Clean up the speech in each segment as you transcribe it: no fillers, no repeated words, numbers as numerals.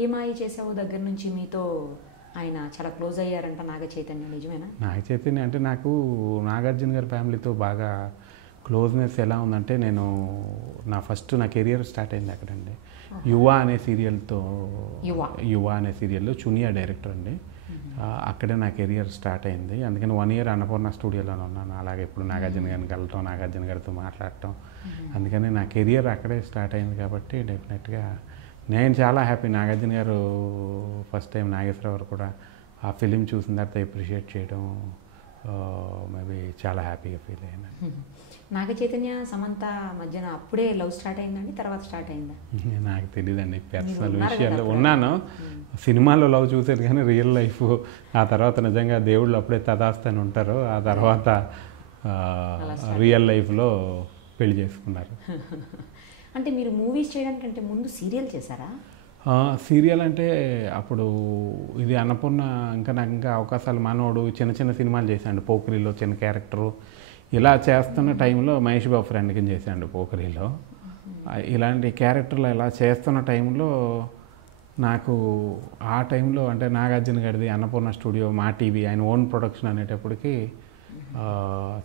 ఏ మాయ చేసావో దగ్గర నుంచి మీతో ఆయన చాలా క్లోజ్ అయ్యారంట నాగ చైతన్య, నిజమేనా? నాగ చైతన్య అంటే నాకు నాగార్జున గారి ఫ్యామిలీతో బాగా క్లోజ్నెస్ ఎలా ఉందంటే, నా కెరియర్ స్టార్ట్ అయింది అక్కడండి. యువ అనే సీరియల్తో, యువ అనే సీరియల్లో చునియా డైరెక్టర్ అండి. అక్కడే నా కెరియర్ స్టార్ట్ అయింది. అందుకని 1 year అన్నపూర్ణ స్టూడియోలోనే ఉన్నాను. అలాగే ఇప్పుడు నాగార్జున గారిని కలవటం, నాగార్జున గారితో మాట్లాడటం, అందుకని నా కెరియర్ అక్కడే స్టార్ట్ అయింది. కాబట్టి డెఫినెట్గా నేను చాలా హ్యాపీ. నాగార్జున గారు ఫస్ట్ టైం నాగేశ్వరరావు కూడా ఆ ఫిలిం చూసిన తర్వాత అప్రిషియేట్ చేయడం మేబీ చాలా హ్యాపీగా ఫీల్ అయ్యాను. నాగ చైతన్య సమంత మధ్యన అప్పుడే లవ్ స్టార్ట్ అయిందండి, తర్వాత స్టార్ట్ అయిందా? నాకు తెలియదండి, పర్సనల్ విషయాల్లో ఉన్నాను. సినిమాలో లవ్ చూసారు కానీ రియల్ లైఫ్ ఆ తర్వాత నిజంగా దేవుళ్ళు అప్పుడే తదాస్తని ఉంటారు. ఆ తర్వాత రియల్ లైఫ్లో పెళ్లి చేసుకున్నారు. అంటే మీరు మూవీస్ చేయడానికంటే ముందు సీరియల్ చేశారా? సీరియల్ అంటే అప్పుడు ఇది అన్నపూర్ణ, నాకు ఇంకా అవకాశాలు మనోడు చిన్న చిన్న సినిమాలు చేశాడు. పోకిరిలో చిన్న క్యారెక్టరు ఇలా చేస్తున్న టైంలో మహేష్ బాబు ఫ్రెండ్ కింద చేశాడు పోకిరిలో. ఇలాంటి క్యారెక్టర్లు ఇలా చేస్తున్న టైంలో నాకు ఆ టైంలో అంటే నాగార్జున గారిది అన్నపూర్ణ స్టూడియో, మా టీవీ, ఆయన ఓన్ ప్రొడక్షన్ అనేటప్పటికి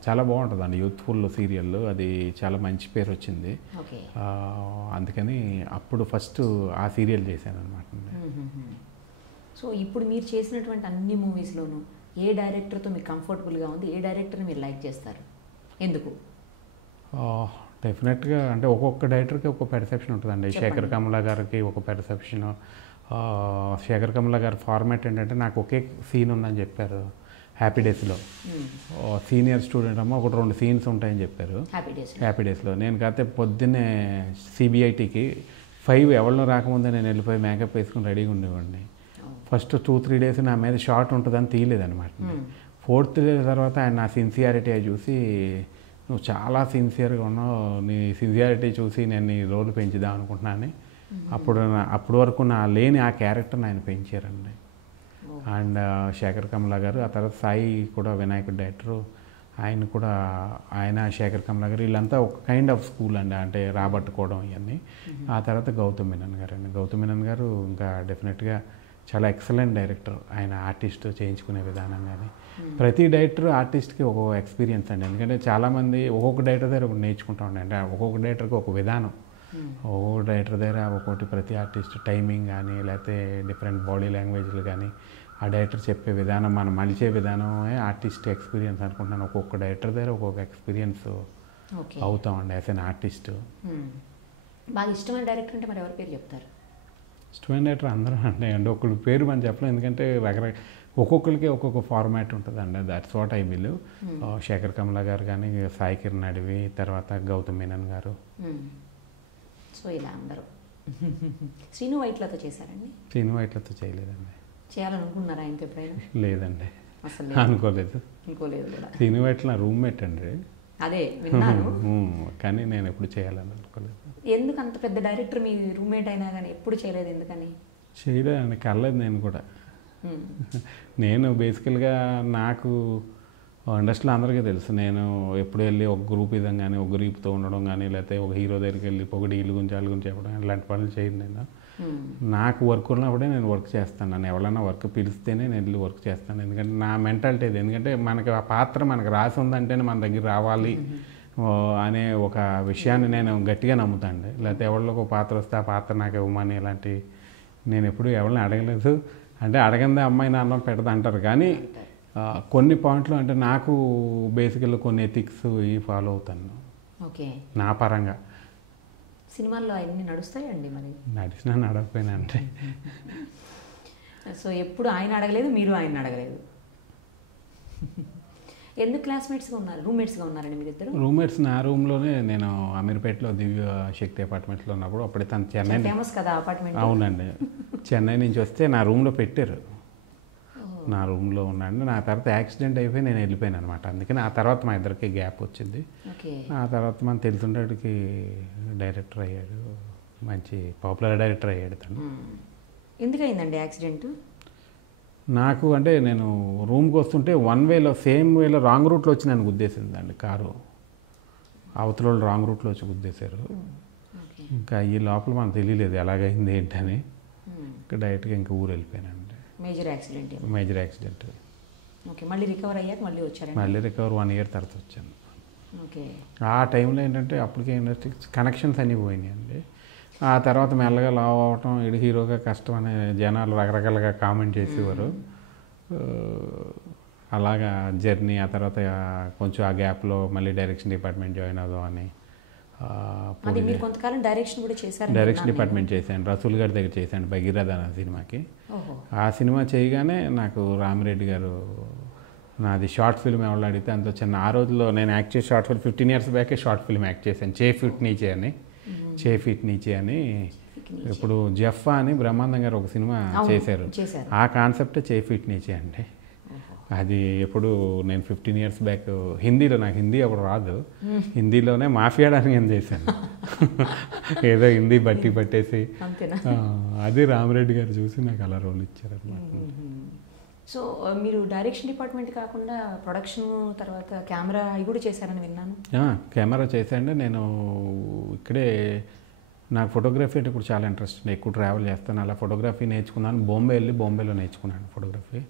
చాలా బాగుంటుందండి. యూత్ఫుల్ సీరియల్, అది చాలా మంచి పేరు వచ్చింది. అందుకని అప్పుడు ఫస్ట్ ఆ సీరియల్ చేశాను అనమాట. సో ఇప్పుడు మీరు చేసినటువంటి అన్ని మూవీస్లోనూ ఏ డైరెక్టర్తో మీకు కంఫర్టబుల్గా ఉంది, ఏ డైరెక్టర్ని మీరు లైక్ చేస్తారు, ఎందుకు? డెఫినెట్గా అంటే ఒక్కొక్క డైరెక్టర్కి ఒక్కొక్క పెర్సెప్షన్ ఉంటుందండి. శేఖర్ కమలా గారికి ఒక పెర్సెప్షన్. శేఖర్ కమలా గారి ఫార్మాట్ ఏంటంటే, నాకు ఒకే సీన్ ఉందని చెప్పారు హ్యాపీ డేస్లో. సీనియర్ స్టూడెంట్ అమ్మ 1-2 సీన్స్ ఉంటాయని చెప్పారు హ్యాపీ డేస్లో. నేను కాకపోతే పొద్దున్నే CBITకి 5 ఎవరిలో రాకముందే నేను వెళ్ళిపోయి మేకప్ వేసుకుని రెడీగా ఉండేవాడిని. ఫస్ట్ 2-3 days నా మీద షార్ట్ ఉంటుందని తీయలేదనమాట. 4th day తర్వాత ఆయన నా సిన్సియారిటీ చూసి, నువ్వు చాలా సిన్సియర్గా ఉన్నావు, నీ సిన్సియారిటీ చూసి నేను నీ రోల్ పెంచుదాం అనుకుంటున్నాను. అప్పుడు వరకు నా లేని ఆ క్యారెక్టర్ని ఆయన పెంచారండి. అండ్ శేఖర్ కమలా గారు, ఆ తర్వాత సాయి కూడా వినాయకుడు డైరెక్టరు, ఆయన శేఖర్ కమలా గారు, వీళ్ళంతా ఒక కైండ్ ఆఫ్ స్కూల్ అండి, అంటే రాబట్టుకోవడం ఇవన్నీ. ఆ తర్వాత గౌతమ్ మీనన్ గారు అండి. గౌతమ్ మీనన్ గారు ఇంకా డెఫినెట్గా చాలా ఎక్సలెంట్ డైరెక్టర్. ఆయన ఆర్టిస్ట్ చేయించుకునే విధానం కానీ, ప్రతి డైరెక్టర్ ఆర్టిస్ట్కి ఒక ఎక్స్పీరియన్స్ అండి. ఎందుకంటే చాలామంది ఒక్కొక్క డైరెక్టర్ దగ్గర ఒకటి నేర్చుకుంటా ఉండే, అంటే ఒక్కొక్క డైరెక్టర్కి ఒక విధానం, ఒక్కొక్క డైరెక్టర్ దగ్గర ఒక్కొక్కటి, ప్రతి ఆర్టిస్ట్ టైమింగ్ కానీ, లేకపోతే డిఫరెంట్ బాడీ లాంగ్వేజ్లు కానీ, ఆ డైరెక్టర్ చెప్పే విధానం, మనం మలిచే విధానమే ఆర్టిస్ట్ ఎక్స్పీరియన్స్ అనుకుంటున్నాను. ఒక్కొక్క డైరెక్టర్ దగ్గర ఒక్కొక్క ఎక్స్పీరియన్స్ అవుతామండి యాజ్ అన్ ఆర్టిస్ట్. బాగా ఇష్టమైన డైరెక్టర్ అంటే మరి ఎవరి పేరు చెప్తారు? ఇష్టమైన డైరెక్టర్ అందరూ అండి, ఒకళ్ళ పేరు మనం చెప్పలేం, ఎందుకంటే ఒక్కొక్కరికి ఒక్కొక్క ఫార్మాట్ ఉంటుందండి. That's what I believe. Shekhar Kamala గారు కానీ, సాయి కిరణ్ అడివి, తర్వాత గౌతమ్ మీనన్ గారు. సో ఇలా అందరూ. శ్రీను వైట్లతో చేశారండి? శ్రీను వైట్లతో చేయలేదండి. చేయాలనుకున్నారా ఆయనతో ఎప్పుడైనా? లేదండి, అసలు అనుకోలేదు. శ్రీను వైట్ల నా రూమ్మేట్ అండి. అదే విన్నాను, కానీ నేను ఎప్పుడు చేయాలని అనుకోలేదు. ఎందుకు అంత పెద్ద డైరెక్టర్ మీ రూమ్మేట్ అయినా కానీ ఎప్పుడు చేయలేదు? ఎందుకని చేయలేదండి, కలలేదు నేను కూడా. నేను బేసికల్గా నాకు ఇండస్ట్రీలో అందరికీ తెలుసు, నేను ఎప్పుడు వెళ్ళి ఒక గ్రూప్ ఇదం కానీ, ఒక గ్రూప్తో ఉండడం కానీ, లేకపోతే ఒక హీరో దగ్గరికి వెళ్ళి పొగడి వీళ్ళ గురించి వాళ్ళ గురించి చెప్పడం, ఇలాంటి పనులు చేయను. నేను నాకు వర్క్ ఉన్నప్పుడే నేను వర్క్ చేస్తాను. నన్ను ఎవరైనా వర్క్ పిలిస్తేనే నేను వెళ్ళి వర్క్ చేస్తాను. ఎందుకంటే నా మెంటాలిటీ ఇది. ఎందుకంటే మనకి ఆ పాత్ర మనకు రాసి ఉందంటేనే మన దగ్గర రావాలి అనే ఒక విషయాన్ని నేను గట్టిగా నమ్ముతాండి. లేకపోతే ఎవరిలో ఒక పాత్ర వస్తే ఆ పాత్ర నాకు ఇవ్వమని ఇలాంటి నేను ఎప్పుడు ఎవరిని అడగలేదు. అంటే అడగందే అమ్మాయి నాన్న పెడతా అంటారు, కానీ కొన్ని పాయింట్లు అంటే నాకు బేసికల్గా కొన్ని ఎథిక్స్ ఇవి ఫాలో అవుతాను. ఓకే, నా పరంగా. సినిమాల్లో అన్నీ నడుస్తాయండి? మరి నడిచినా నడకపోయినా అంటే. సో ఎప్పుడు ఆయన అడగలేదు, మీరు ఆయన అడగలేదు? ఎందుకు క్లాస్మేట్స్గా ఉన్నారు, రూమ్మేట్స్గా ఉన్నారండి మీరిద్దరు? రూమ్మేట్స్ నా రూమ్లోనే. నేను అమీర్పేటలో దివ్య శక్తి అపార్ట్మెంట్లో ఉన్నప్పుడు, అప్పుడే తను చెన్నై, ఫేమస్ కదా అపార్ట్మెంట్. అవునండి, చెన్నై నుంచి వస్తే నా రూమ్లో పెట్టారు. నా రూమ్లో ఉన్నాను. నా తర్వాత యాక్సిడెంట్ అయిపోయి నేను వెళ్ళిపోయాను అనమాట. అందుకని ఆ తర్వాత మా ఇద్దరికి గ్యాప్ వచ్చింది. ఆ తర్వాత మనం తెలుసుండేటికి డైరెక్టర్ అయ్యాడు, మంచి పాపులర్ డైరెక్టర్ అయ్యాడు తను. ఎందుకయిందండి యాక్సిడెంట్? నాకు అంటే నేను రూమ్కి వస్తుంటే సేమ్ వేలో రాంగ్ రూట్లో వచ్చి నన్ను గుద్దేసిందండి కారు. అవతల వాళ్ళు రాంగ్ రూట్లో వచ్చి గుద్దేశారు. ఇంకా ఈ లోపల మనకు తెలియలేదు ఎలాగైంది ఏంటని. ఇంకా డైరెక్ట్గా ఇంకా ఊరు వెళ్ళిపోయానండి. Major accident. Major accident. Okay, మళ్ళీ రికవర్ అయ్యాక మళ్ళీ వచ్చారండి? మళ్ళీ రికవర్ 1 year తర్వాత వచ్చాను. ఓకే. ఆ టైంలో ఏంటంటే అప్పటికే ఇండస్ట్రీ కనెక్షన్స్ అన్నీ పోయినాయండి. ఆ తర్వాత మెల్లగా లావ్ అవ్వటం, ఇది హీరోగా కష్టం అనే జనాలు రకరకాలుగా కామెంట్ చేసేవారు. అలాగా జర్నీ. ఆ తర్వాత కొంచెం ఆ గ్యాప్లో మళ్ళీ డైరెక్షన్ డిపార్ట్మెంట్ జాయిన్ అవుదాం అని. కొంతకాలం డైరెక్షన్ కూడా చేశారు? డైరెక్షన్ డిపార్ట్మెంట్ చేశాను, రసూల్ గారి దగ్గర చేశాను, భగీరథ అనే సినిమాకి. ఆ సినిమా చేయగానే నాకు రామిరెడ్డి గారు నాది షార్ట్ ఫిల్మ్ ఎవరు అడిగితే అంత చిన్న ఆ రోజుల్లో నేను యాక్ట్ చేసి షార్ట్ ఫిల్మ్ 15 years బ్యాకే షార్ట్ ఫిల్మ్ యాక్ట్ చేశాను, చే ఫిట్ నీచే అని. ఇప్పుడు జెఫ్ఫా అని బ్రహ్మానందం గారు ఒక సినిమా చేశారు, ఆ కాన్సెప్టే చే ఫిట్ నీచే అండి. అది ఎప్పుడు నేను 15 years బ్యాక్ హిందీలో, నాకు హిందీ అప్పుడు రాదు, హిందీలోనే మాఫియాడానికి నేను చేశాను. ఏదో హిందీ బట్టి పట్టేసి. అది రామిరెడ్డి గారు చూసి నాకు అలా రోల్ ఇచ్చారు అనమాట. సో మీరు డైరెక్షన్ డిపార్ట్మెంట్ కాకుండా ప్రొడక్షన్, తర్వాత కెమెరా అవి కూడా చేశారని విన్నాను. కెమెరా చేశానండి. నేను ఇక్కడే నాకు ఫోటోగ్రఫీ అంటే ఇప్పుడు చాలా ఇంట్రెస్ట్, ఎక్కువ ట్రావెల్ చేస్తాను. అలా ఫోటోగ్రఫీ నేర్చుకున్నాను. బాంబేలో నేర్చుకున్నాను ఫోటోగ్రఫీ.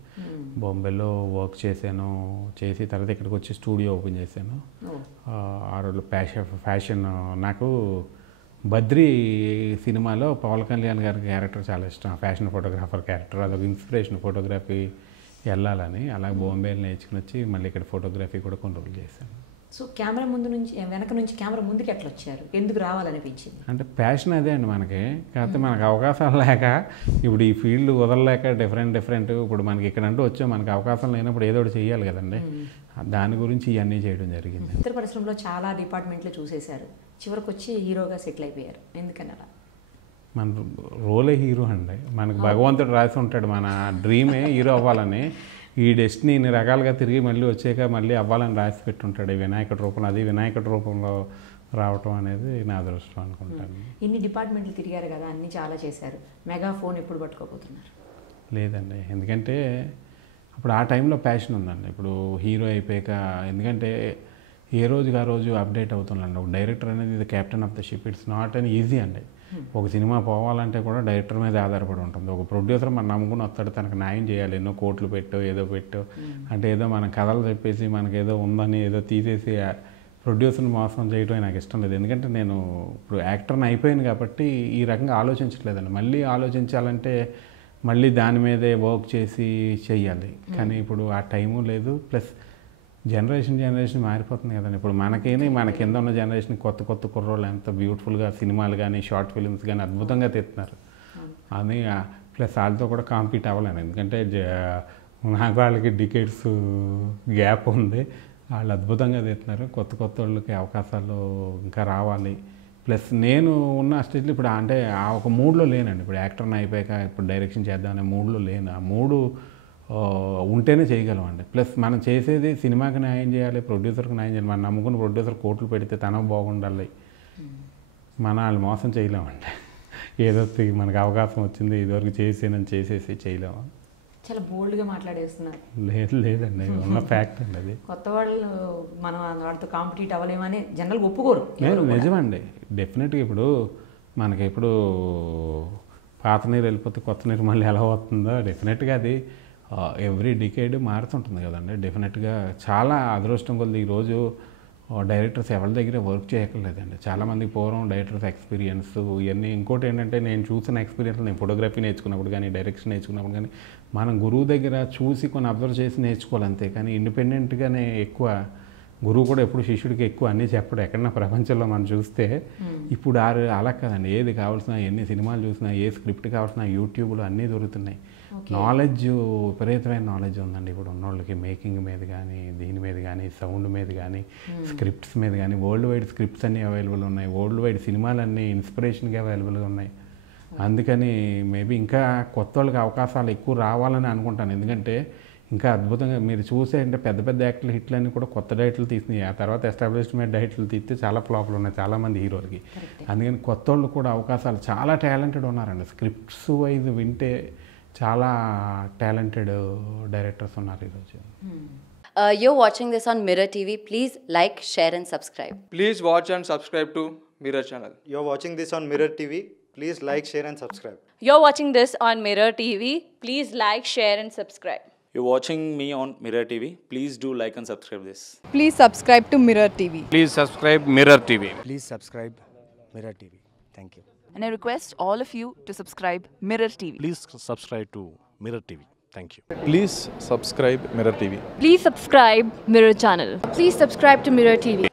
బాంబేలో వర్క్ చేశాను. చేసి తర్వాత ఇక్కడికి వచ్చి స్టూడియో ఓపెన్ చేశాను. ఆ రోజు ఫ్యాషన్ నాకు బద్రీ సినిమాలో పవన్ కళ్యాణ్ గారి క్యారెక్టర్ చాలా ఇష్టం, ఫ్యాషన్ ఫోటోగ్రాఫర్ క్యారెక్టర్. అదొక ఇన్స్పిరేషన్ ఫోటోగ్రఫీ వెళ్ళాలని. అలా బాంబేలో నేర్చుకుని వచ్చి మళ్ళీ ఇక్కడ ఫోటోగ్రఫీ కూడా కొన్ని రోజులు చేశాను. సో కెమెరా ముందు నుంచి, వెనక నుంచి కెమెరా ముందుకు ఎట్లా వచ్చారు, ఎందుకు రావాలనిపించింది? అంటే ప్యాషన్ అదే అండి మనకి. కాకపోతే మనకు అవకాశాలు లేక, ఇప్పుడు ఈ ఫీల్డ్ వదలలేక డిఫరెంట్ ఇప్పుడు మనకి ఇక్కడ అంటూ వచ్చాం, మనకి అవకాశం లేనప్పుడు ఏదో ఒకటి చేయాలి కదండి. దాని గురించి ఇవన్నీ చేయడం జరిగింది. చిత్ర పరిశ్రమలో చాలా డిపార్ట్మెంట్లు చూసేశారు, చివరికి వచ్చి హీరోగా సెటిల్ అయిపోయారు, ఎందుకని అలా? మన రోలే హీరో అండి. మనకు భగవంతుడు రాసి ఉంటాడు మన డ్రీమే హీరో అవ్వాలని. ఈ డెస్టినీ ఇన్ని రకాలుగా తిరిగి మళ్ళీ వచ్చాక మళ్ళీ అవ్వాలని రాసి పెట్టుంటాడు వినాయకుడి రూపంలో. అది వినాయకుడి రూపంలో రావటం అనేది నా అదృష్టం అనుకుంటాను. ఇన్ని డిపార్ట్మెంట్లు తిరిగారు కదా, అన్నీ చాలా చేశారు, మెగాఫోన్ ఎప్పుడు పట్టుకోబోతున్నారు? లేదండి, ఎందుకంటే అప్పుడు ఆ టైంలో ప్యాషన్ ఉందండి. ఇప్పుడు హీరో అయిపోయాక, ఎందుకంటే ఏ రోజుకి ఆ రోజు అప్డేట్ అవుతున్నాండి. ఒక డైరెక్టర్ అనేది ఇది captain of the ship, it's not అని ఈజీ అండి. ఒక సినిమా పోవాలంటే కూడా డైరెక్టర్ మీద ఆధారపడి ఉంటుంది. ఒక ప్రొడ్యూసర్ మనం నమ్ముకుని వస్తాడు, తనకు న్యాయం చేయాలి, ఎన్నో కోట్లు పెట్టో ఏదో అంటే ఏదో మన కథలు చెప్పేసి మనకి ఏదో ఉందని ఏదో తీసేసి ప్రొడ్యూసర్ని మోసం చేయడం నాకు ఇష్టం లేదు. ఎందుకంటే నేను ఇప్పుడు యాక్టర్ని అయిపోయాను కాబట్టి ఈ రకంగా ఆలోచించట్లేదండి. మళ్ళీ ఆలోచించాలంటే మళ్ళీ దాని మీదే వర్క్ చేసి చెయ్యాలి. కానీ ఇప్పుడు ఆ టైము లేదు. ప్లస్ జనరేషన్ మారిపోతుంది కదండి. ఇప్పుడు మన కింద ఉన్న జనరేషన్ కొత్త కుర్రోళ్ళు ఎంత బ్యూటిఫుల్గా సినిమాలు కానీ షార్ట్ ఫిల్మ్స్ కానీ అద్భుతంగా తీస్తున్నారు. అని ప్లస్ వాళ్ళతో కూడా కాంపీట్ అవ్వలేను. ఎందుకంటే నాకు వాళ్ళకి డికేట్స్ గ్యాప్ ఉంది. వాళ్ళు అద్భుతంగా తీస్తున్నారు. కొత్త వాళ్ళకి అవకాశాలు ఇంకా రావాలి. ప్లస్ నేను ఉన్న స్టేజ్లో ఇప్పుడు అంటే ఆ ఒక మూడ్లో లేనండి. ఇప్పుడు యాక్టర్ని అయిపోయాక ఇప్పుడు డైరెక్షన్ చేద్దామనే మూడ్లో లేను. ఆ మూడు ఉంటేనే చేయగలం అండి. ప్లస్ మనం చేసేది సినిమాకి న్యాయం చేయాలి, ప్రొడ్యూసర్కి న్యాయం చేయాలి. మనం నమ్ముకుని ప్రొడ్యూసర్ కోట్లు పెడితే తనకు బాగుండాలి. వాళ్ళు మోసం చేయలేమండి. ఏదో మనకు అవకాశం వచ్చింది ఇదివరకు చేసేసి చేయలేము. చాలా బోల్డ్గా మాట్లాడేస్తున్నారు. లేదండి, ఉన్న ఫ్యాక్ట్ అండి అది. కొత్త వాళ్ళు మనం వాటితో కాంపిటీట్ అవ్వలేమని జనరల్గా ఒప్పుకోరు. నిజమండి, డెఫినెట్గా. ఇప్పుడు మనకి ఇప్పుడు పాత నీరు వెళ్ళిపోతే కొత్త నీరు మళ్ళీ ఎలా వస్తుందో డెఫినెట్గా అది ఎవ్రీ డికేడ్ మారుతుంటుంది కదండి. డెఫినెట్గా చాలా అదృష్టం కొద్ది ఈరోజు డైరెక్టర్స్ ఎవరి దగ్గర వర్క్ చేయక్కర్లేదండి. చాలామంది పూర్వం డైరెక్టర్స్ ఎక్స్పీరియన్స్ ఇవన్నీ. ఇంకోటి ఏంటంటే నేను చూసిన ఎక్స్పీరియన్స్, నేను ఫోటోగ్రఫీ నేర్చుకున్నప్పుడు కానీ డైరెక్షన్ నేర్చుకున్నప్పుడు కానీ మనం గురువు దగ్గర చూసి కొన్ని అబ్జర్వ్ చేసి నేర్చుకోవాలి అంతే. కానీ ఇండిపెండెంట్గానే ఎక్కువ గురువు కూడా ఎప్పుడు శిష్యుడికి ఎక్కువ అన్నీ చెప్పడు. ఎక్కడన్నా ప్రపంచంలో మనం చూస్తే ఇప్పుడు అలా కదండి. ఏది కావాల్సిన ఎన్ని సినిమాలు చూసినా, ఏ స్క్రిప్ట్ కావాల్సిన యూట్యూబ్లో అన్నీ దొరుకుతున్నాయి. నాలెడ్జ్, విపరీతమైన నాలెడ్జ్ ఉందండి ఇప్పుడు ఉన్నోళ్ళకి. మేకింగ్ మీద కానీ, దీని మీద కానీ, సౌండ్ మీద కానీ, స్క్రిప్ట్స్ మీద కానీ. వరల్డ్ వైడ్ స్క్రిప్ట్స్ అన్నీ అవైలబుల్ ఉన్నాయి. వరల్డ్ వైడ్ సినిమాలన్నీ ఇన్స్పిరేషన్గా అవైలబుల్గా ఉన్నాయి. అందుకని మేబీ ఇంకా కొత్త వాళ్ళకి అవకాశాలు ఎక్కువ రావాలని అనుకుంటాను. ఎందుకంటే ఇంకా అద్భుతంగా మీరు చూసే అంటే పెద్ద యాక్టర్లు హిట్లన్నీ కూడా కొత్త డైట్లు తీసినాయి. ఆ తర్వాత ఎస్టాబ్లిష్మెంట్ డైట్లు తీస్తే చాలా ఫ్లాప్లు ఉన్నాయి చాలామంది హీరోలకి. అందుకని కొత్త వాళ్ళు కూడా అవకాశాలు, చాలా టాలెంటెడ్ ఉన్నారండి. స్క్రిప్ట్స్ వైజ్ వింటే చాలా టాలెంటెడ్ డైరెక్టర్స్ ఉన్నారు ఈరోజు. You're watching this on Mirror TV. Please like, share and subscribe. Please watch and subscribe to Mirror channel. You're watching this on Mirror TV. Please like, share and subscribe. You're watching this on Mirror TV. Please like, share, and subscribe. You're watching me on Mirror TV. Please do like and subscribe this. Please subscribe to Mirror TV. Please subscribe Mirror TV. Please subscribe Mirror TV. Thank you. And I request all of you to subscribe Mirror TV. Please subscribe to Mirror TV. Thank you. Please subscribe Mirror TV. Please subscribe Mirror channel. Please subscribe to Mirror TV.